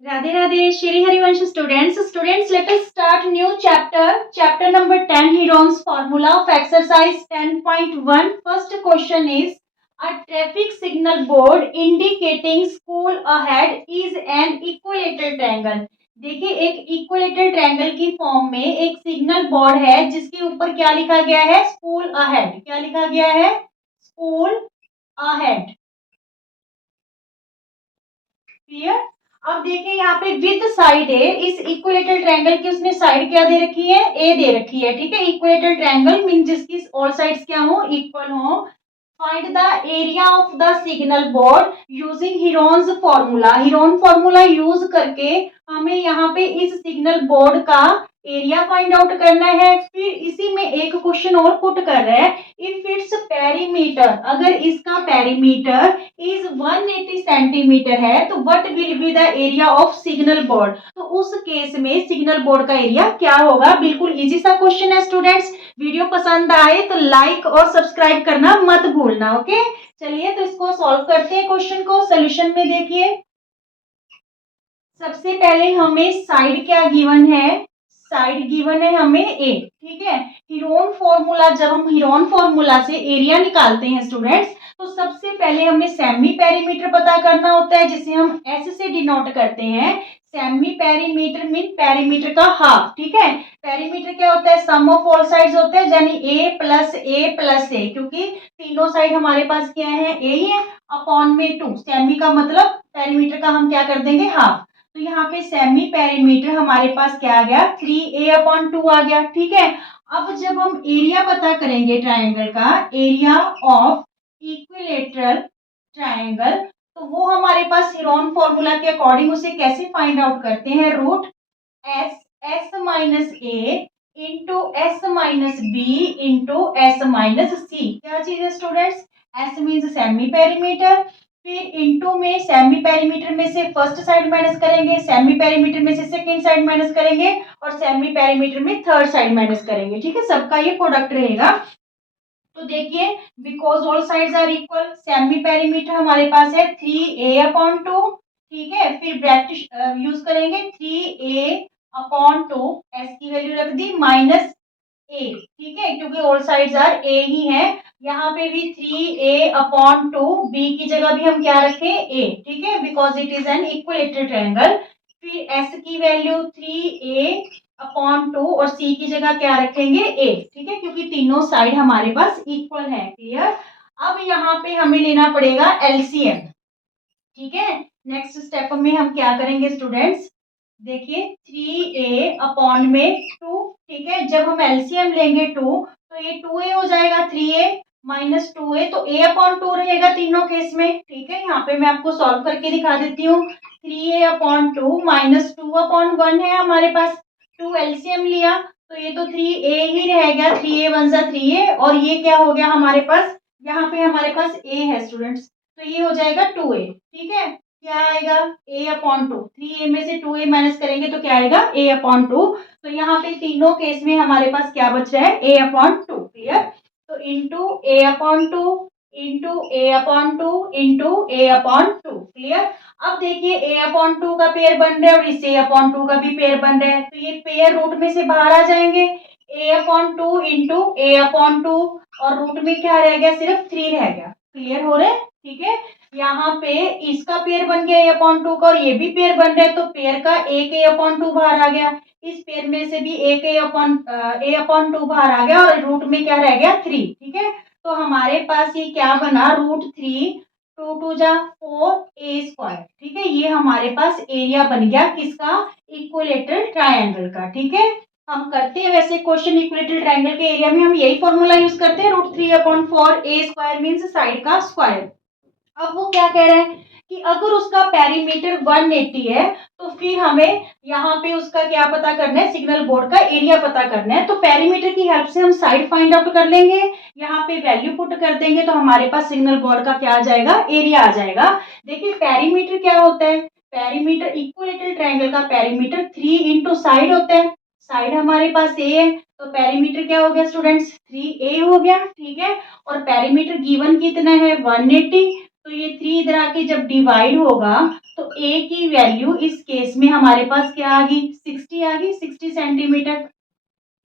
Radhe Radhe, Shri Harivansh students, let us start new chapter number 10, Heron's formula of exercise 10.1. First question is, a traffic signal board indicating school ahead is an equilateral triangle. देखिए एक equilateral triangle की form में एक signal board है जिसके ऊपर क्या लिखा गया है, स्कूल अहेड। क्या लिखा गया है, स्कूल अहेड। क्लियर। अब देखिए यहाँ पे विद साइड है, इस इक्विलेटरल ट्रायंगल की उसने साइड क्या दे रखी है, ए दे रखी है। ठीक है, इक्विलेटरल ट्रायंगल मीन जिसकी ऑल साइड्स क्या हो, इक्वल हो। Find the area of the signal board using Heron's formula. Heron formula use करके हमें यहाँ पे इस सिग्नल बोर्ड का एरिया फाइंड आउट करना है। फिर इसी में एक क्वेश्चन और पुट कर रहे हैं, इफ इट्स पेरीमीटर, अगर इसका पेरीमीटर इज 180 सेंटीमीटर है तो what will be the area of signal board. तो उस केस में सिग्नल बोर्ड का एरिया क्या होगा। बिल्कुल इजी सा क्वेश्चन है स्टूडेंट्स। वीडियो पसंद आए तो लाइक और सब्सक्राइब करना मत भूलना। ओके, चलिए तो इसको सॉल्व करते हैं। क्वेश्चन को सोल्यूशन में देखिए, सबसे पहले हमें साइड क्या गिवन है, साइड गिवन है हमें ए। ठीक है, हिरोन फॉर्मूला, जब हम हिरोन फॉर्मूला से एरिया निकालते हैं स्टूडेंट्स, तो सबसे पहले हमें सेमी पेरीमीटर पता करना होता है जिसे हम एस से डिनोट करते हैं। सेमी पेरीमीटर मीन पेरीमीटर का हाफ। ठीक है, पेरीमीटर क्या होता है, सम ऑफ ऑल साइड्स होता है, यानी ए प्लस ए प्लस ए, क्योंकि तीनों साइड हमारे पास क्या है, ए ही है, अपॉन में 2। सेमी का मतलब पेरीमीटर का हम क्या कर देंगे, हाफ। तो यहाँ पे सेमी पेरीमीटर हमारे पास क्या आ गया, 3a/2 आ गया। ठीक है, अब जब हम एरिया पता करेंगे ट्रायंगल का, एरिया ऑफ इक्विलेटरल ट्रायंगल, तो वो हमारे पास हिरोन फॉर्मूला के अकॉर्डिंग उसे कैसे फाइंड आउट करते हैं, root S S minus A into S minus B into S minus C. क्या चीज है students, S means semi perimeter, फिर इनटू में सेमी पेरीमीटर में से फर्स्ट साइड माइनस करेंगे, सेमी पेरीमीटर में से सेकंड साइड माइनस करेंगे, और सेमी पेरीमीटर में थर्ड साइड माइनस करेंगे। ठीक है, सबका ये प्रोडक्ट रहेगा। तो देखिए, because all sides are equal, semi perimeter हमारे पास है 3a/2। ठीक है, फिर ब्रैकेट यूज करेंगे, 3a/2, एस की वैल्यू रख दी माइनस ए। ठीक है, क्योंकि ऑल साइड्स आर ए ही है। यहाँ पे भी 3a/2, बी की जगह भी हम क्या रखें, ए। ठीक है, because it is an equilateral triangle. फिर एस की वैल्यू 3a/2 और सी की जगह क्या रखेंगे, ए। ठीक है, क्योंकि तीनों साइड हमारे पास इक्वल है। क्लियर। अब यहाँ पे हमें लेना पड़ेगा एलसीएम। ठीक है, नेक्स्ट स्टेप में हम क्या करेंगे स्टूडेंट्स, देखिए 3a/2। ठीक है, जब हम एलसीएम लेंगे 2, तो ये 2a हो जाएगा, 3a माइनस 2a, तो a/2 रहेगा तीनों केस में। ठीक है, यहाँ पे मैं आपको सॉल्व करके दिखा देती हूँ। 3a/2 माइनस 2/1 है हमारे पास, 2 एलसीएम लिया तो ये तो 3a ही रहेगा, 3a 1 जा 3a, और ये क्या हो गया हमारे पास, यहाँ पे हमारे पास a है स्टूडेंट्स, तो ये हो जाएगा 2a। ठीक है, क्या आएगा, a/2, 3a में से 2a माइनस करेंगे तो क्या आएगा, a/2। तो यहाँ पे तीनों केस में हमारे पास क्या बच रहा है, a/2। क्लियर। तो into a/2 into a/2 into a/2। Clear. अब देखिए a/2 का पेयर बन रहा है और इस a/2 का भी पेयर बन रहा है, तो ये पेयर रूट में से बाहर आ जाएंगे, a/2 इंटू a/2, और रूट में क्या रह गया, सिर्फ 3 रह गया। क्लियर हो रहा है। ठीक है, यहाँ पे इसका पेयर बन गया a/2 का, और ये भी पेयर बन रहा है, तो पेयर का एक a/2 बाहर आ गया, इस पेयर में से भी एक a/2 बाहर आ गया, और रूट में क्या रह गया, 3। ठीक है, तो हमारे पास ये क्या बना, √3, 2 2 जा 4a²। ठीक है, ये हमारे पास एरिया बन गया किसका, इक्विलेटरल ट्रायंगल का। ठीक है, हम करते हैं वैसे क्वेश्चन इक्विलेटरल ट्रायंगल के एरिया में हम यही फॉर्मूला यूज करते हैं, √3/4a² मीन्स साइड का स्क्वायर। अब वो क्या कह रहे हैं कि अगर उसका पेरीमीटर 180 है तो फिर हमें यहाँ पे उसका क्या पता करना है, सिग्नल बोर्ड का एरिया पता करना है। तो पेरीमीटर की हेल्प से हम साइड फाइंड आउट कर लेंगे, यहाँ पे वैल्यू पुट कर देंगे, तो हमारे पास सिग्नल बोर्ड का क्या आ जाएगा, एरिया आ जाएगा। देखिए पेरीमीटर क्या होता है, पेरीमीटर इक्विलेटरल ट्रायंगल का पेरीमीटर 3 इंटू साइड होता है। साइड हमारे पास ए है, तो पेरीमीटर क्या हो गया स्टूडेंट्स, 3a हो गया। ठीक है, और पेरीमीटर गिवन कितना है, 180, तो ये 3 इधर आके जब डिवाइड होगा तो a की वैल्यू इस केस में हमारे पास क्या आ गई, 60 आ गई, 60 centimetre.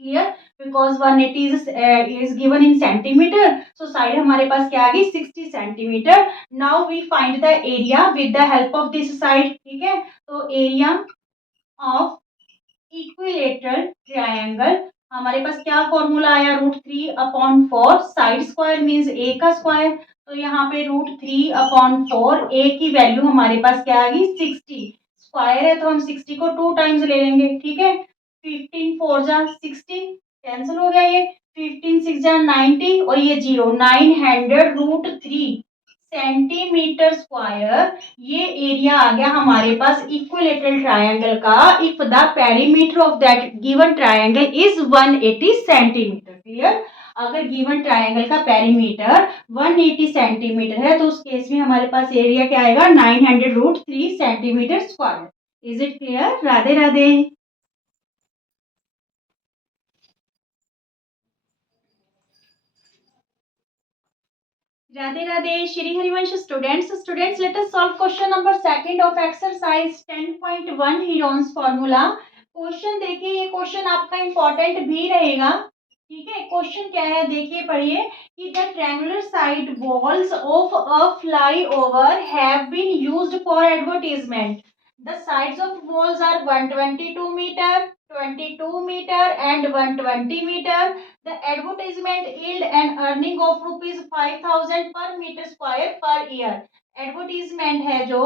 Clear, because 180 is given in centimeter, so side हमारे पास क्या आ गई, 60 centimetre. Now we find the area with the help of this side. ठीक है, तो एरिया ऑफ इक्विलेटरल ट्रायंगल, हमारे पास क्या फॉर्मूला आया, √3/4, साइड स्क्वायर मीन्स ए का स्क्वायर, तो यहाँ पे √3/4, ए की वैल्यू हमारे पास क्या आ गई, 60, स्क्वायर है तो हम 60 को 2 टाइम्स ले लेंगे। ठीक है, 15 4 जा 60, कैंसिल हो गया ये, 15 6 जा 90 और ये 0, 900 √3 सेंटीमीटर स्क्वायर, ये एरिया आ गया हमारे पास इक्विलेटरल ट्रायंगल का if the perimeter of that given triangle is 180 centimetre. Clear, अगर गिवन ट्रायंगल का पेरीमीटर 180 सेंटीमीटर है तो उस केस में हमारे पास एरिया क्या आएगा, 900 √3 centimetre square. Is it clear? Radhe Radhe. Radhe Radhe Shri Harivansh students let us solve question number second of exercise 10.1 Heron's formula. Question देखिए, ये क्वेश्चन आपका इंपॉर्टेंट भी रहेगा। ठीक है, क्वेश्चन क्या है देखिए पढ़िए कि the triangular side walls of a flyover have been used for advertisement. The sides of walls are 122 metre, 22 metre and 120 metre. The advertisement yield an earning of ₹5,000 per meter square per year। Advertisement है जो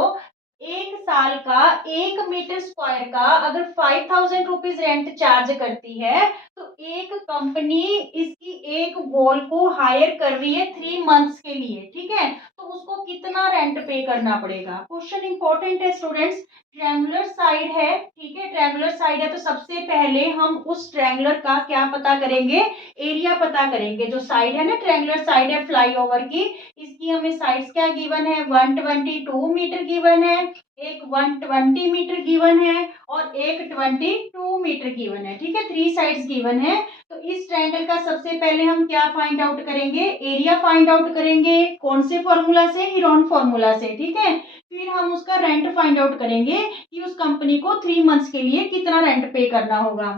1 साल का 1 metre square का अगर 5,000 rupees rent charge करती है तो एक कंपनी इसकी एक वॉल को हायर कर रही है 3 मंथ्स के लिए। ठीक है, तो उसको कितना रेंट पे करना पड़ेगा। क्वेश्चन इंपॉर्टेंट है स्टूडेंट्स। ट्रायंगुलर साइड है, ठीक है, ट्रायंगुलर साइड है तो सबसे पहले हम उस ट्रायंगुलर का क्या पता करेंगे, एरिया पता करेंगे। जो साइड है ना, ट्रायंगुलर साइड है फ्लाईओवर की, इसकी हमें साइड्स क्या गिवन है, 122 मीटर गिवन है, एक 120 मीटर गिवन है और एक 22 मीटर गिवन है। ठीक है, 3 साइड्स गिवन है। तो इस ट्रायंगल का सबसे पहले हम क्या फाइंड आउट करेंगे, एरिया फाइंड आउट करेंगे। कौन से फॉर्मूला से, हीरोन फॉर्मूला से। ठीक है, फिर हम उसका रेंट फाइंड आउट करेंगे कि उस कंपनी को 3 मंथ्स के लिए कितना रेंट पे करना होगा।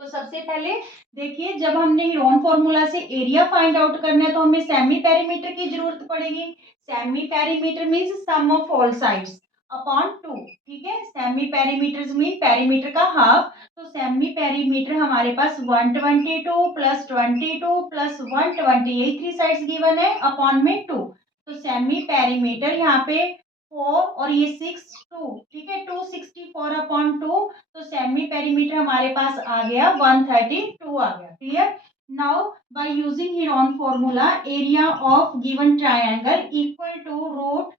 तो सबसे पहले देखिए, जब हमने हीरोन फॉर्मूला से एरिया फाइंड आउट करना है तो हमें सेमी पेरीमीटर की जरूरत पड़ेगी। Semi perimeter means sum of all sides upon 2। ठीक है, सेमी पेरीमीटर मीन पेरीमीटर का हाफ, तो सेमी पेरीमीटर हमारे पास 122 प्लस 22 प्लस 120, यही 3 साइड्स गिवन है, अपॉन में 2। तो सेमी पेरीमीटर यहाँ पे 4 और ये 6 2। ठीक है, 264/2, तो सेमी पेरीमीटर हमारे पास आ गया 132 आ गया। Clear, now by using Heron formula area of given triangle equal to root,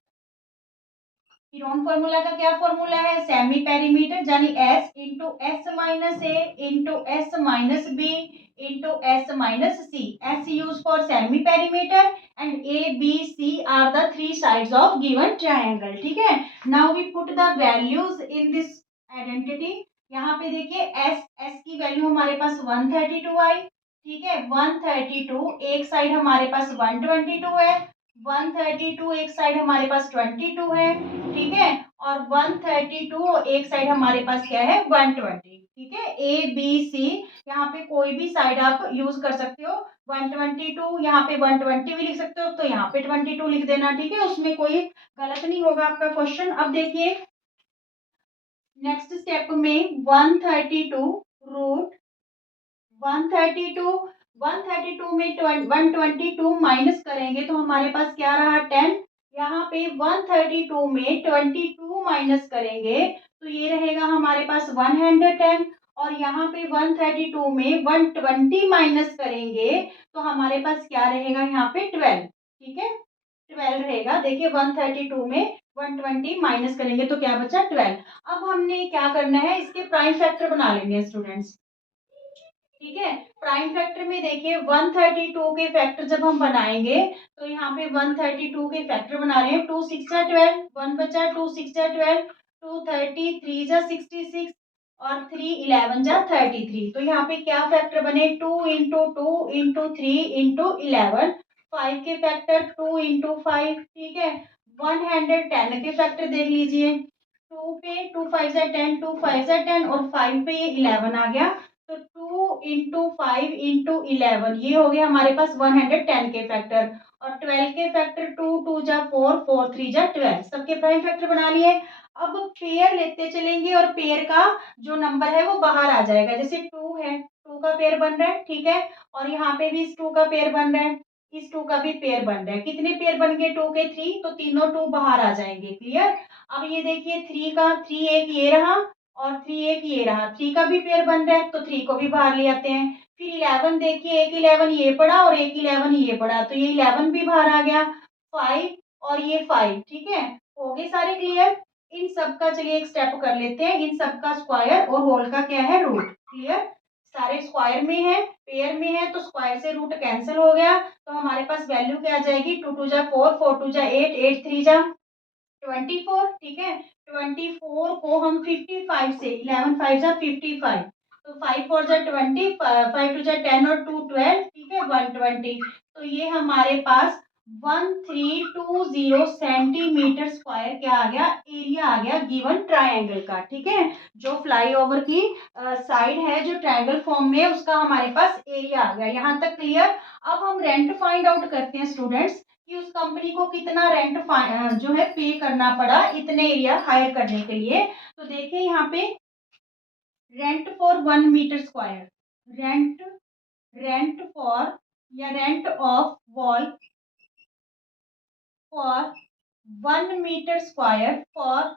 Heron formula का क्या फॉर्मूला है, सेमी पेरीमीटर यानी s into S minus A into S minus B into S minus C. S use for semi perimeter and A B C are the 3 sides of given triangle. ठीक है, now we put the values in this identity. यहाँ पे देखिए S की value हमारे पास 132 आई। ठीक है, 132 एक साइड हमारे पास 122 है, 132 एक साइड हमारे पास 22 है। ठीक है, और 132 एक साइड हमारे पास क्या है, 120। ठीक है, ए बी सी, यहाँ पे कोई भी साइड आप यूज कर सकते हो। 122 यहाँ पे 120 भी लिख सकते हो, तो यहाँ पे 22 लिख देना। ठीक है, उसमें कोई गलत नहीं होगा आपका क्वेश्चन। अब देखिए नेक्स्ट स्टेप में 132 रूट 132 132 में 122 माइनस करेंगे तो हमारे पास क्या रहा, 10। यहाँ पे 132 में 22 माइनस करेंगे तो ये रहेगा हमारे पास 110, और यहाँ पे 132 में 120 माइनस करेंगे तो हमारे पास क्या रहेगा, यहाँ पे 12। ठीक है, 12 रहेगा। देखिए 132 में 120 माइनस करेंगे तो क्या बचा, 12। अब हमने क्या करना है, इसके प्राइम फैक्टर बना लेंगे स्टूडेंट्स। ठीक है, प्राइम फैक्टर में देखिए 132 के फैक्टर जब हम बनाएंगे तो यहाँ पे 132 के फैक्टर बना रहे हैं, 2 6 12, 1 बचा, 2 6 12, 2 30, 3 जा 66 और 3 11 जा 33। तो यहाँ पे क्या फैक्टर बने, 2 इंटू 2 इंटू 3 इंटू 11, 5 के फैक्टर 2 इंटू 5। ठीक है, 110 के फैक्टर देख लीजिए। 2 पे 2 5 जा 10, 2 5 जा 10 और 5 पे ये 11 आ गया। तो 2 इंटू 5 इंटू 11 ये हो गया हमारे पास 110 के फैक्टर। और 12 के फैक्टर 2 2 जा 4 4 3 जा 12 सबके प्राइम फैक्टर बना लिए। अब पेयर लेते चलेंगे और पेयर का जो नंबर है वो बाहर आ जाएगा। जैसे 2 है, 2 का पेयर बन रहा है, ठीक है। और यहाँ पे भी इस 2 का पेयर बन रहा है, इस 2 का भी पेयर बन रहा है। कितने पेयर बन गए 2 के? 3, तो तीनों 2 बाहर आ जाएंगे। क्लियर। अब ये देखिए 3 का 3 एक ये रहा और 3 एक ये रहा, 3 का भी पेयर बन रहा है तो 3 को भी बाहर ले आते हैं। फिर 11 देखिए, एक 11 ये पड़ा और एक 11 ये पड़ा, तो ये 11 भी बाहर आ गया। 5 और ये 5, ठीक है। हो गए सारे क्लियर। इन सब का चलिए एक स्टेप कर लेते हैं। इन सब का स्क्वायर और होल का क्या है? रूट। क्लियर। सारे स्क्वायर में है, पेयर में है, तो स्क्वायर से रूट कैंसिल हो गया। तो हमारे पास वैल्यू क्या आ जाएगी? 2 2 जा 4, 4 2 जा 8, 8 3 जा 24, ठीक है। 24 को हम 55 से 11 5 जा 55, तो 5 4 जा 20, 5 2 जा 10 और 2 12, ठीक है, 120। तो ये हमारे पास 1320 सेंटीमीटर स्क्वायर क्या आ गया? एरिया आ गया गिवन ट्रायंगल का, ठीक है। जो फ्लाईओवर की साइड है जो ट्रायंगल फॉर्म में है उसका हमारे पास एरिया आ गया। यहाँ तक क्लियर। अब हम रेंट फाइंड आउट करते हैं स्टूडेंट्स कि उस कंपनी को कितना रेंट जो है पे करना पड़ा इतने एरिया हायर करने के लिए। तो देखिए यहाँ पे rent for 1 metre square, rent rent for या rent of wall for 1 metre square for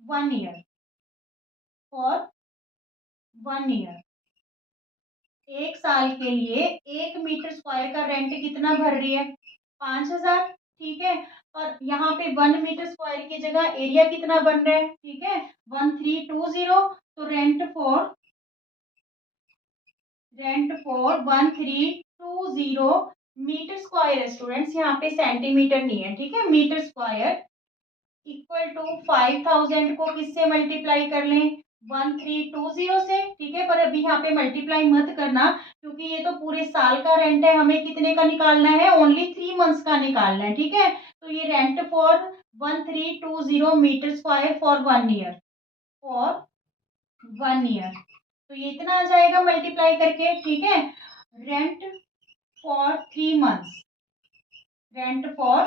1 year, for 1 year. एक साल के लिए 1 मीटर स्क्वायर का रेंट कितना भर रही है? 5000, ठीक है। और यहाँ पे 1 मीटर स्क्वायर की जगह एरिया कितना बन रहा है? ठीक है, 1320। तो रेंट फॉर 1320 मीटर स्क्वायर है स्टूडेंट्स, यहाँ पे सेंटीमीटर नहीं है, ठीक है। मीटर स्क्वायर इक्वल टू 5000 को किससे मल्टीप्लाई कर लें? 1320 से, ठीक है। पर अभी यहाँ पे मल्टीप्लाई मत करना क्योंकि ये तो पूरे साल का रेंट है, हमें कितने का निकालना है? ओनली 3 मंथ्स का निकालना है, ठीक है। तो ये rent for 1320 metre square for 1 year, for 1 year. तो ये इतना आ जाएगा मल्टीप्लाई करके, ठीक है। Rent for 3 months, rent for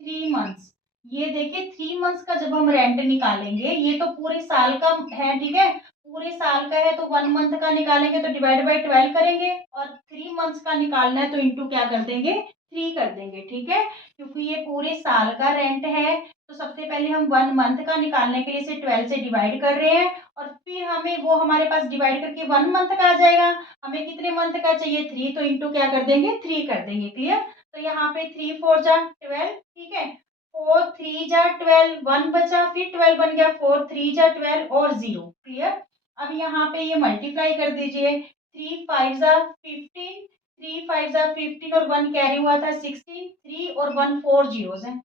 3 months. ये देखिए 3 मंथ्स का जब हम रेंट निकालेंगे, ये तो पूरे साल का है, ठीक है। पूरे साल का है तो 1 मंथ का निकालेंगे तो डिवाइड बाय 12 करेंगे और 3 मंथ्स का निकालना है तो इंटू क्या कर देंगे? 3 कर देंगे, ठीक है। क्योंकि ये पूरे साल का रेंट है तो सबसे पहले हम 1 मंथ का निकालने के लिए इसे 12 से डिवाइड कर रहे हैं और फिर हमें वो हमारे पास डिवाइड करके 1 मंथ का आ जाएगा। हमें कितने मंथ का चाहिए? 3, तो इंटू क्या कर देंगे? 3 कर देंगे। क्लियर। तो यहाँ पे 3 4 जा 12, ठीक है। 4 3 जा 12, 1 बचा, फिर 12 बन गया, 4 3 जा 12 और 0। क्लियर। अब यहाँ पे ये मल्टीप्लाई कर दीजिए। 3 5 जा 15, 3 5 जा 15 और 1 कैरी हुआ था 16, 3 और 1 4 जीरोस है,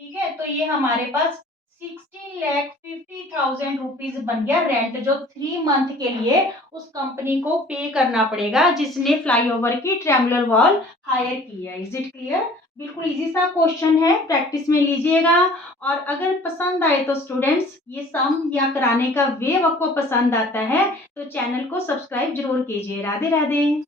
ठीक है। तो ये हमारे पास 16,50,000 रुपीज बन गया रेंट, जो 3 मंथ के लिए उस कंपनी को पे करना पड़ेगा जिसने फ्लाईओवर की ट्रेमलर वॉल हायर की है। Is it clear? बिल्कुल इजी सा क्वेश्चन है, प्रैक्टिस में लीजिएगा। और अगर पसंद आए तो स्टूडेंट्स ये सम या कराने का वे आपको पसंद आता है तो चैनल को सब्सक्राइब जरूर कीजिए। Radhe Radhe.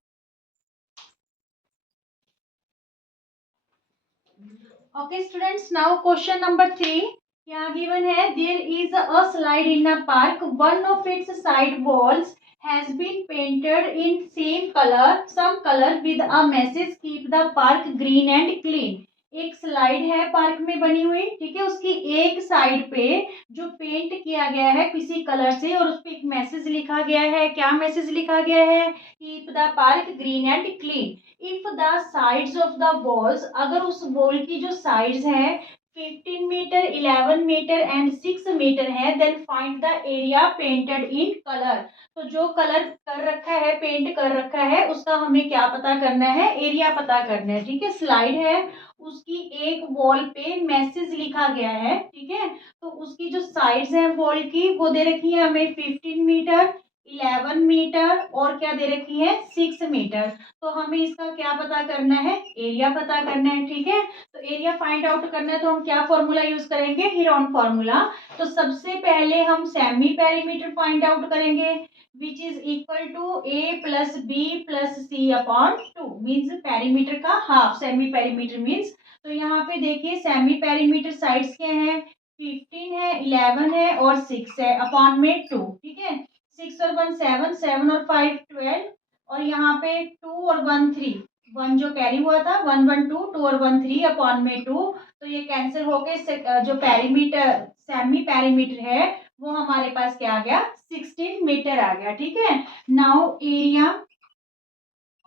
Okay students, now question number 3 क्या गिवन है? There is a slide in a park, one of its side walls has been painted in same colour some colour with a message keep the park green and clean. एक slide है park में बनी हुई, ठीक है। उसकी एक side पे जो पेंट किया गया है किसी कलर से और उस पे एक मैसेज लिखा गया है। क्या मैसेज लिखा गया है? Keep the park green and clean. If the sides of the walls, अगर उस वॉल की जो साइड्स है 15 मीटर, 11 मीटर एंड 6 मीटर है, then find the area painted in colour. तो जो कलर कर रखा है, पेंट कर रखा है, उसका हमें क्या पता करना है? एरिया पता करना है, ठीक है। स्लाइड है, उसकी एक वॉल पे मैसेज लिखा गया है, ठीक है। तो उसकी जो साइड्स है वॉल की वो दे रखी है हमें 15 मीटर, 11 मीटर और क्या दे रखी है 6 मीटर। तो हमें इसका क्या पता करना है, एरिया पता करना है। ठीक है, तो एरिया फाइंड आउट करना है तो हम क्या फॉर्मूला यूज करेंगे, हीरोन फॉर्मूला। तो सबसे पहले हम सेमी पेरीमीटर फाइंड आउट करेंगे which is equal to A plus B plus C upon 2 means perimeter का हाफ, सेमी पेरीमीटर मीन्स। तो यहाँ पे देखिए सेमी पेरीमीटर साइड्स क्या है, 15 है, 11 है और 6 है, अपॉन में 2। ठीक है, 6 और 1 7, 7 और 5 12, और यहाँ पे 2 और 1 3, 1 जो कैरी हुआ था 1 1 2, 2 और 1 3 अपॉन में 2। तो ये कैंसिल होके जो पेरीमीटर सेमी पेरीमीटर है वो हमारे पास क्या आ गया 16 मीटर आ गया। ठीक है, now area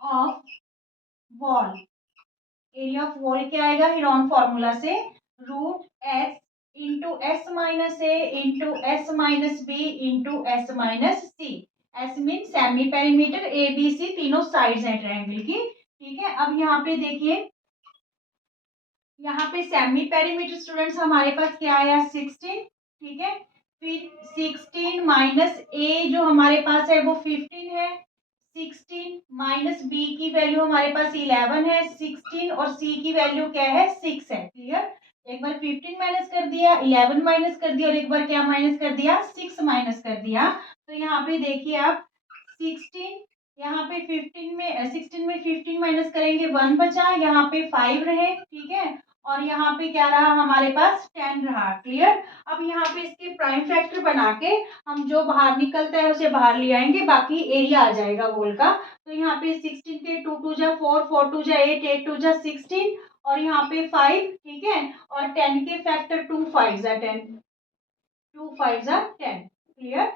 of wall, area of wall क्या आएगा हीरोन फॉर्मूला से, root S into S minus A into S minus B into S minus C. S mean semi perimeter, A B C तीनों sides हैं triangle की। ठीक है, अब यहाँ पे देखिए, यहाँ पे सेमी पेरीमीटर स्टूडेंट्स हमारे पास क्या आया 16। ठीक है, फिर 16 माइनस ए जो हमारे पास है वो 15 है, 16 माइनस बी की वैल्यू हमारे पास 11 है, 16 और सी की वैल्यू क्या है 6 है। क्लियर, एक बार 15 माइनस कर दिया, 11 माइनस कर दिया और एक बार क्या माइनस कर दिया 6 माइनस कर दिया। तो यहाँ पे देखिए आप 16, यहाँ पे 15 में 16 में 15 माइनस करेंगे 1 बचा, यहाँ पे 5 रहे। ठीक है, और यहाँ पे क्या रहा हमारे पास 10 रहा। क्लियर, अब यहाँ पे इसके प्राइम फैक्टर बना के हम जो बाहर निकलता है उसे बाहर ले आएंगे, बाकी एरिया आ जाएगा वॉल का। तो यहाँ पे 16 के 2 2 जा 4, 4 2 जा 8, 8 2 जा 16 और यहाँ पे 5। ठीक है, और 10 के फैक्टर 2 5 जा 10, 2 5 जा 10। क्लियर,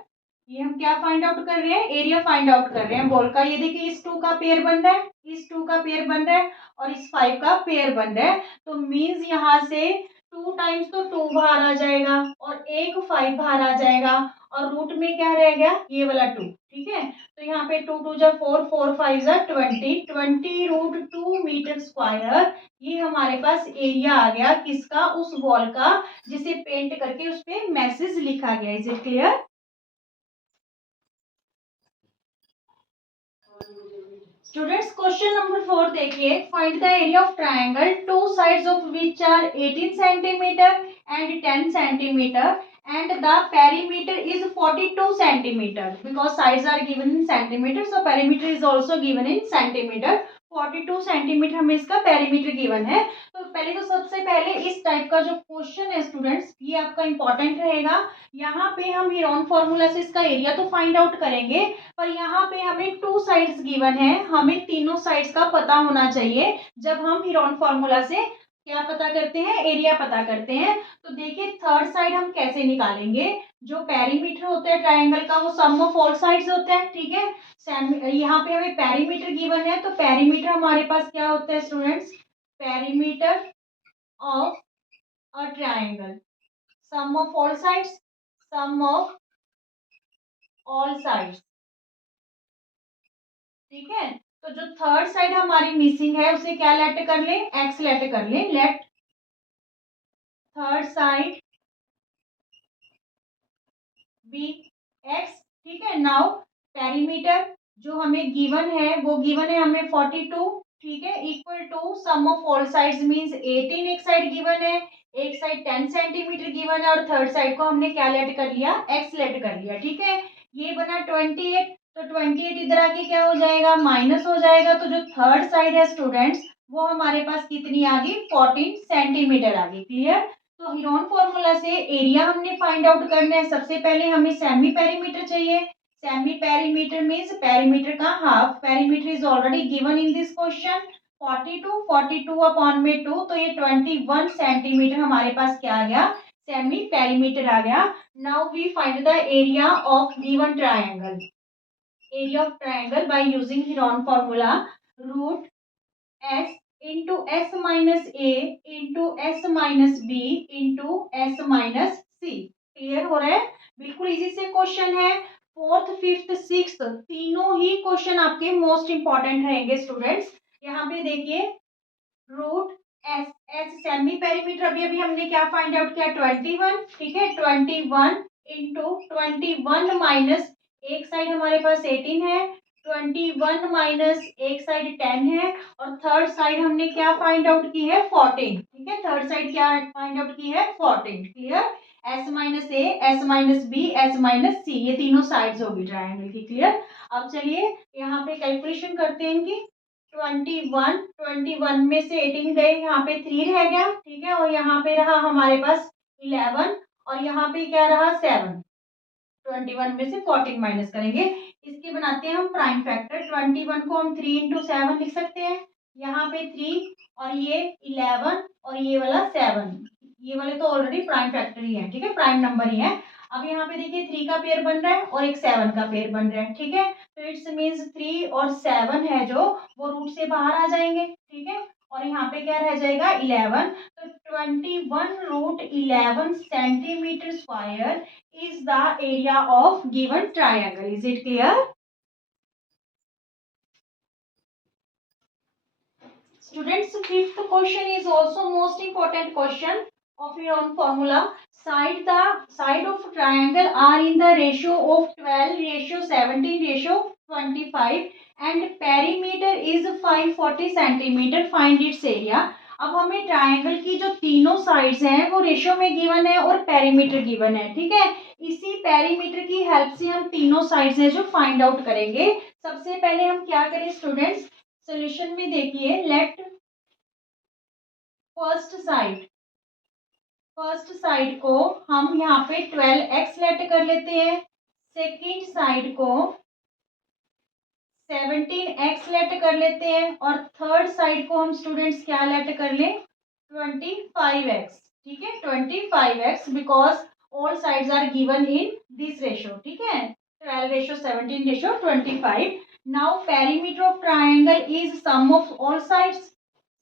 ये हम क्या फाइंड आउट कर रहे हैं, एरिया फाइंड आउट कर रहे हैं बॉल का। ये देखिए इस 2 का पेयर बन रहा है, इस 2 का पेयर बन रहा है और इस 5 का पेयर बन रहा है। तो मीन्स यहाँ से 2 टाइम्स तो 2 बाहर आ जाएगा और एक 5 बाहर आ जाएगा और रूट में क्या रह गया ये वाला 2। ठीक है, तो यहाँ पे 2 2 जा 4, 4 5 जा 20, 20 रूट 2 मीटर स्क्वायर। ये हमारे पास एरिया आ गया किसका, उस वॉल का जिसे पेंट करके उस पे मैसेज लिखा गया। Is it clear? Students question number 4 देखिए, find the area of triangle two sides of which are 18 centimetre and 10 centimetre and the perimeter is 42 centimeter because sides are given in centimeter, so perimeter is also given in centimeter। 42 centimetre हमें इसका perimeter given है। तो पहले तो सबसे पहले इस type का जो क्वेश्चन है स्टूडेंट्स ये आपका इंपॉर्टेंट रहेगा। यहाँ पे हम हीरोन फॉर्मूला से इसका एरिया तो फाइंड आउट करेंगे, पर यहाँ पे हमें 2 साइड्स गिवन है, हमें तीनों साइड्स का पता होना चाहिए जब हम हीरोन फॉर्मूला से क्या पता करते हैं, एरिया पता करते हैं। तो देखिए थर्ड साइड हम कैसे निकालेंगे, जो पेरीमीटर होता है ट्रायंगल का वो सम ऑफ ऑल साइड्स होता है। ठीक है, यहाँ पे हमें पेरीमीटर गिवन है, तो पेरीमीटर हमारे पास क्या होता है students, perimeter of a triangle sum of all sides, sum of all sides. ठीक है, तो जो थर्ड साइड हमारी मिसिंग है उसे क्या लेट कर ले, एक्स लेट कर ले, let third side be x. ठीक है, नाउ पेरीमीटर जो हमें गिवन है वो गिवन है हमें 42। ठीक है, equal to sum of all sides means 18 एक साइड गिवन है, एक साइड 10 सेंटीमीटर गिवन है और थर्ड साइड को हमने क्या लेट कर लिया, एक्स लेट कर लिया। ठीक है, ये बना 28, तो 28 इधर आके क्या हो जाएगा माइनस हो जाएगा। तो जो थर्ड साइड है स्टूडेंट्स वो हमारे पास कितनी आ गई 14 सेंटीमीटर आ गई। क्लियर, तो हीरोन फॉर्मूला से एरिया हमने फाइंड आउट करना है। सबसे पहले हमें सेमी पेरीमीटर चाहिए, सेमी पेरीमीटर मींस पेरीमीटर का half, perimeter is already given in this question 42, 42 upon में 2, तो ये 21 सेंटीमीटर हमारे पास क्या आ गया, सेमी पेरीमीटर आ गया। Now we find the area of given triangle, area of triangle by using Heron formula, root S into S minus A into S minus B into S minus C. Clear हो रहा है, बिल्कुल easy से question है। Fourth fifth sixth तीनों ही question आपके most important रहेंगे स्टूडेंट्स। यहाँ पे देखिए root S, S semi perimeter अभी अभी हमने क्या फाइंड आउट किया 21। ठीक है, 21 इंटू 21 माइनस एक साइड हमारे पास 18 है, 21 माइनस एक साइड 10 है, और थर्ड साइड हमने क्या फाइंड आउट की है 14। ठीक है, थर्ड साइड क्या फाइंड आउट की है 14। Clear, S minus A, S minus B, S minus C, ये तीनों साइड्स होगी ट्राइंगल की। क्लियर, अब चलिए यहाँ पे कैलकुलेशन करते हैं इनकी। 21 में से 18 गए, यहाँ पे 3 रह गया। ठीक है, और यहाँ पे रहा हमारे पास 11, और यहाँ पे क्या रहा 7। 21 में से 14 माइनस करेंगे, इसके बनाते हैं हम प्राइम फैक्टर। 21 को हम 3 इंटू 7 लिख सकते हैं, यहाँ पे 3 और ये 11 और ये वाला 7, ये वाले तो ऑलरेडी प्राइम फैक्टर ही है। ठीक है, प्राइम नंबर ही है। अब यहाँ पे देखिए 3 का पेयर बन रहा है और एक 7 का पेयर बन रहा है। ठीक है, तो इट्स मीन्स 3 और 7 है जो वो रूट से बाहर आ जाएंगे। ठीक है, और यहाँ पे क्या रह जाएगा 11, तो 21 √11 centimetre square is the area of given triangle. Is it clear? Students, fifth question is also most important question of your own formula. Side of triangle are in the ratio of 12, ratio 17, ratio 25, and perimeter is 540 centimeter. Find its area. अब हमें triangle की जो तीनों sides हैं वो ratio में given है और पेरीमीटर गिवन है। ठीक है, इसी पेरीमीटर की हेल्प से हम तीनों साइड्स हैं जो फाइंड आउट करेंगे। सबसे पहले हम क्या करें स्टूडेंट्स, सोल्यूशन में देखिए, लेट फर्स्ट साइड को हम यहाँ पे 12x लेट कर लेते हैं, सेकेंड साइड को 17x लेट कर लेते हैं, और थर्ड साइड को हम स्टूडेंट्स क्या लेट कर लें 25x। ठीक है, 25x, because all sides are given in this ratio. ठीक है, 12 ratio 17 ratio 25। Now perimeter of triangle is sum of all sides,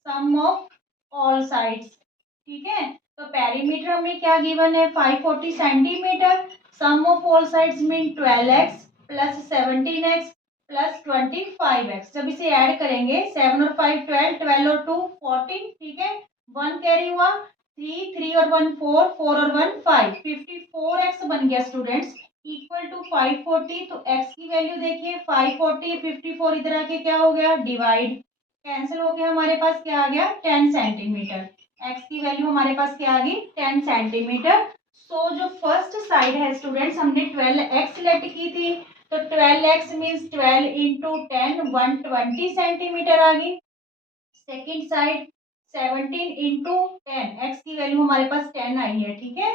sum of all sides. ठीक है, तो पेरीमीटर हमें क्या गिवन है 540 centimetre, sum of all sides mean 12x plus 17x plus 25x। जब इसे ऐड करेंगे 7 और 5 12, 12 और 2 14। ठीक है, 1 कैरी हुआ, 3, 3 और 1 4, 4 और 1 5, 54x बन गया स्टूडेंट्स, इक्वल टू 540। तो x की वैल्यू देखिए 540, 54 इधर आके क्या हो गया डिवाइड, कैंसिल हो गया, हमारे पास क्या आ गया 10 सेंटीमीटर। x की वैल्यू हमारे पास क्या आ गई 10 सेंटीमीटर। सो जो फर्स्ट साइड है स्टूडेंट्स हमने 12x लेट की थी, तो 12x मीन्स 12 इंटू 10 120 सेंटीमीटर आ गई। सेकेंड साइड 17 इंटू 10, x की वैल्यू हमारे पास 10 आई है। ठीक है,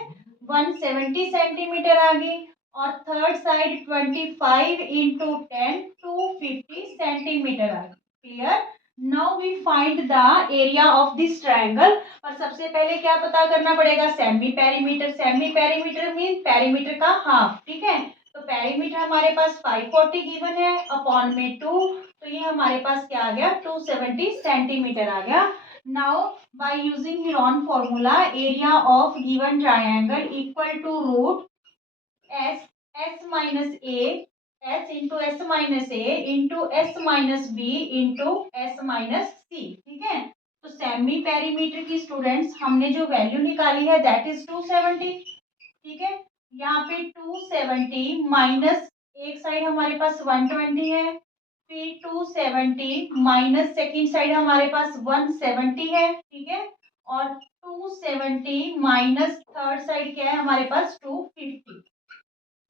170 सेंटीमीटर आ गई, और थर्ड साइड 25 इंटू 10 250 सेंटीमीटर आ गई। Clear, now we find the area of this triangle. पर सबसे पहले क्या पता करना पड़ेगा semi perimeter. Semi perimeter mean perimeter का हाफ। ठीक है, तो पेरीमीटर हमारे पास 540 गिवन है अपॉन में 2, तो ये हमारे पास क्या आ गया 270 सेंटीमीटर आ गया। Now by using Heron formula, area of given triangle equal to root S minus A, S into S minus A into S minus B into S minus C. ठीक है, तो सेमी पेरीमीटर की students हमने जो value निकाली है that is 270। ठीक है, यहाँ पे 270 माइनस एक साइड हमारे पास 120 है, फिर 270 माइनस सेकेंड साइड हमारे पास 170 है। ठीक है, और 270 माइनस थर्ड साइड क्या है हमारे पास 250।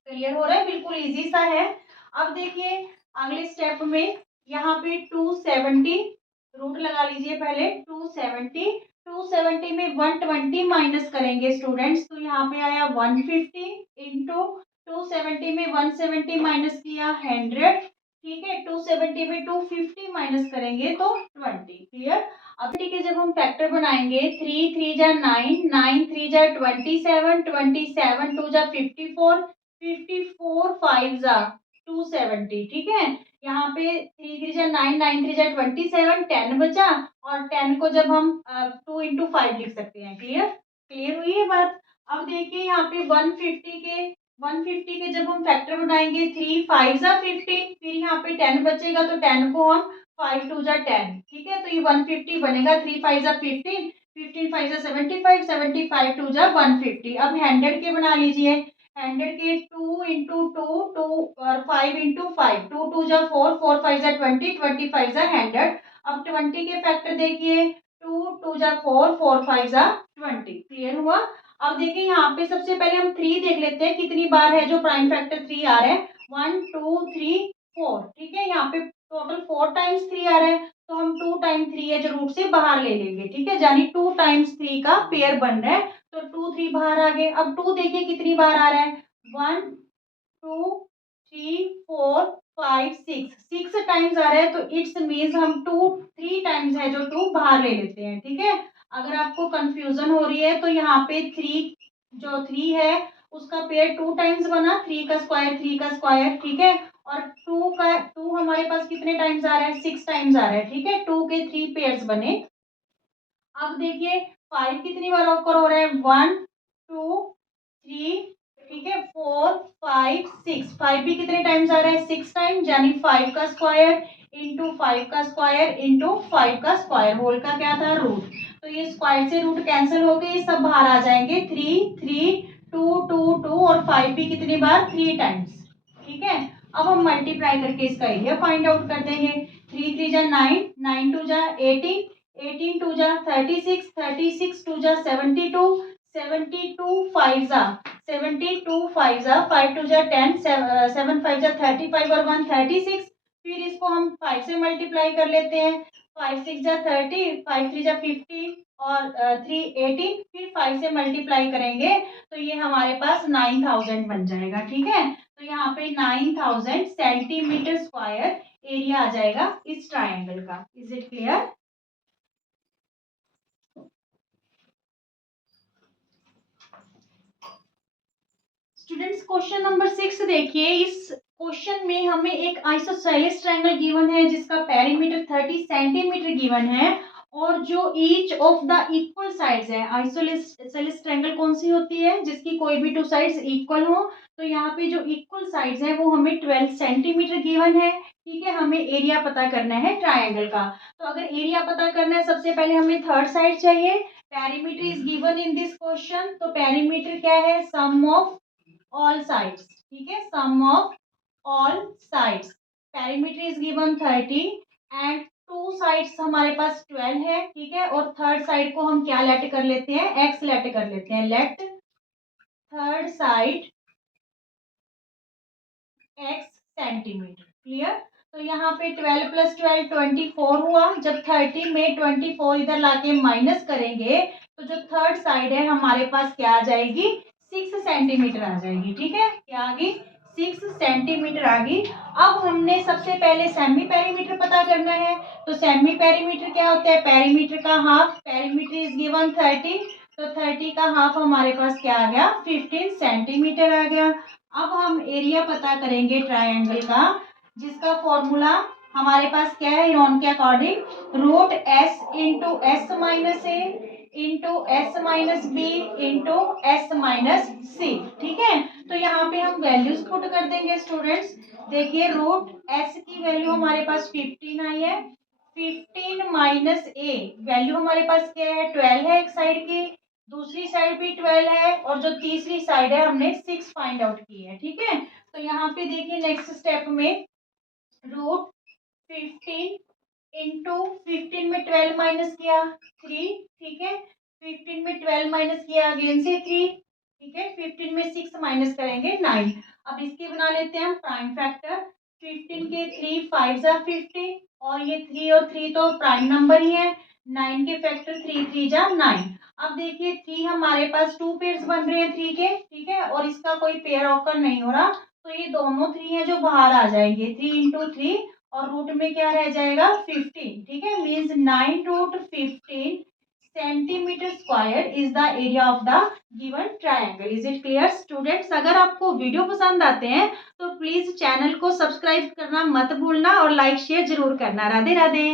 क्लियर हो रहा है, बिल्कुल इजी सा है। अब देखिए अगले स्टेप में यहाँ पे 270 रूट लगा लीजिए पहले, 270 में 120 माइनस करेंगे स्टूडेंट्स, तो यहाँ पे आया 150 इंटू 270 में 170 माइनस किया 100। ठीक है, 270 में 250 माइनस करेंगे तो 20। क्लियर, अब ठीक है, जब हम फैक्टर बनाएंगे 3 3 जा 9, 9 3 जा 27, 27 2 जा 54, 54 5 जा 270। ठीक है, यहाँ पे 3 3 जा 9, 9 3 जा 27, 10 बचा, और 10 को जब हम 2 इंटू 5 लिख सकते हैं। क्लियर, क्लियर हुई है बात। अब देखिए यहाँ पे 150 के जब हम फैक्टर बनाएंगे 3 5 जा 15, फिर यहाँ पे 10 बचेगा, तो 10 को हम 5 2 जा 10। ठीक है, तो ये 150 बनेगा, 3 5 जा 15, 15 5 जा 75, 75 2 जा 150। अब 100 के बना लीजिए, 100 के 2 इंटू 2 और 5 इंटू 5, 2 2 जा 4, 4 5 जा 20, 20 5 जा 100। अब 20 के फैक्टर देखिए, 2 2 जा 4, 4 5 जा 20। क्लियर हुआ। अब देखिए यहाँ पे सबसे पहले हम 3 देख लेते हैं कितनी बार है जो प्राइम फैक्टर 3 आ रहा है। 1 2 3 4, ठीक है। यहाँ पे टोटल 4 टाइम्स 3 आ रहा है, तो हम 2 टाइम 3 है जो रूट से बाहर ले लेंगे, ठीक है। यानी 2 टाइम्स 3 का पेयर बन रहा है, तो 2 3 बाहर आ गए। अब 2 देखिए कितनी बार आ रहा है, 1 2 3 4 5 6, 6 टाइम्स आ रहा है, तो इट्स मीन्स हम 3 टाइम्स है जो 2 बाहर ले लेते हैं, ठीक है। अगर आपको कंफ्यूजन हो रही है तो यहाँ पे 3, जो 3 है उसका पेयर 2 टाइम्स बना, 3 का स्क्वायर 3 का स्क्वायर, ठीक है। और 2 हमारे पास कितने टाइम्स आ रहा है, 6 टाइम्स आ रहा है, ठीक है। 2 के 3 पेयर्स बने। अब देखिए 5 कितनी बार ऑकर हो रहा है, 1 2 3, ठीक है, 4 5 6, 5 भी कितने टाइम्स आ रहा है, 6 टाइम्स, यानी 5 का स्क्वायर इंटू 5 का स्क्वायर इंटू 5 का स्क्वायर, होल का क्या था, रूट। तो ये स्क्वायर से रूट कैंसिल हो गए, ये सब बाहर आ जाएंगे। 3 3 2 2 2 और 5 भी कितनी बार, 3 टाइम्स, ठीक है। अब हम मल्टीप्लाई करके इसका एरिया फाइंड आउट कर देंगे। 3 3 जा 9, 9 2 जा 18, 18 2 जा 36, 36 2 जा 72, 72 5 जा 72 5 जा 5 2 जा 10, 7 5 जा 35 और 1 36। फिर इसको हम 5 से मल्टीप्लाई कर लेते हैं। 5 6 जा 30, 5 3 जा 50 और 3 18। फिर 5 से मल्टीप्लाई करेंगे तो ये हमारे पास 9000 बन जाएगा, ठीक है। तो यहाँ पे 9000 सेंटीमीटर स्क्वायर एरिया आ जाएगा इस ट्राइंगल का। Is it clear. Students question number 6 देखिए। इस क्वेश्चन में हमें एक आइसोसेलेस ट्रायंगल गिवन है जिसका पेरीमीटर 30 सेंटीमीटर गिवन है और जो each of the equal sides है। आइसोसेलेस ट्रायंगल कौन सी होती है, जिसकी कोई भी 2 साइड्स इक्वल हो। तो यहाँ पे जो इक्वल साइड्स है वो हमें 12 सेंटीमीटर गिवन है, ठीक है। हमें एरिया पता करना है ट्रायंगल का। तो अगर एरिया पता करना है सबसे पहले हमें थर्ड साइड चाहिए। Perimeter is given in this question, तो पेरीमीटर क्या है, सम ऑफ ऑल साइड्स, ठीक है, sum of all sides. Perimeter is given 30 and 2 sides हमारे पास 12 है, ठीक है। और थर्ड साइड को हम क्या लेट कर लेते हैं, एक्स लेट कर लेते हैं। Let third side x centimetre. Clear. तो यहाँ पे 12 प्लस 12 24 हुआ। जब 30 में 24 इधर लाके माइनस करेंगे तो जो थर्ड साइड है हमारे पास क्या आ जाएगी, 6 सेंटीमीटर आ जाएगी, ठीक है। क्या आ गई, 6 सेंटीमीटर आ गई। अब हमने सबसे पहले सेमी पेरीमीटर पता करना है। तो सेमी पेरीमीटर क्या होता है, पेरीमीटर का हाफ। पेरीमीटर इज गिवन 30, तो 30 का हाफ हमारे पास क्या आ गया, 15 सेंटीमीटर आ गया। अब हम एरिया पता करेंगे ट्रायंगल का, जिसका फॉर्मूला हमारे पास क्या है, नॉन के according root S into S minus A into S minus B into S minus C, ठीक है। तो यहाँ पे हम वैल्यूज पुट कर देंगे स्टूडेंट्स। देखिए रूट एस की वैल्यू हमारे पास 15 आई है। 15 माइनस ए वैल्यू हमारे पास क्या है, 12 है एक साइड की, दूसरी साइड भी 12 है और जो तीसरी साइड है हमने 6 फाइंड आउट की है, ठीक है। तो यहाँ पे देखिए नेक्स्ट स्टेप में रूट 15 इंटू 15 में 12 माइनस किया 3, ठीक है। 15 में 12 माइनस किया अगेन से 3, ठीक है। 15 में 6 माइनस करेंगे 9। अब इसके बना लेते हैं हम प्राइम फैक्टर। 15 के 3 5 जा 50 और ये 3 और 3 तो प्राइम नंबर ही है। 9 के फैक्टर 3 3 जा 9। अब देखिए 3 हमारे पास 2 पेयर्स बन रहे हैं 3 के, ठीक है, और इसका कोई पेयर ऑकर नहीं हो रहा, तो ये दोनों 3 है जो बाहर आ जाएंगे। 3 इंटू 3 और रूट में क्या रह जाएगा 15, ठीक है। Means 9 root 15 centimetre square is the area of the given triangle. Is it clear students. अगर आपको वीडियो पसंद आते हैं तो प्लीज चैनल को सब्सक्राइब करना मत भूलना और लाइक शेयर जरूर करना। राधे राधे।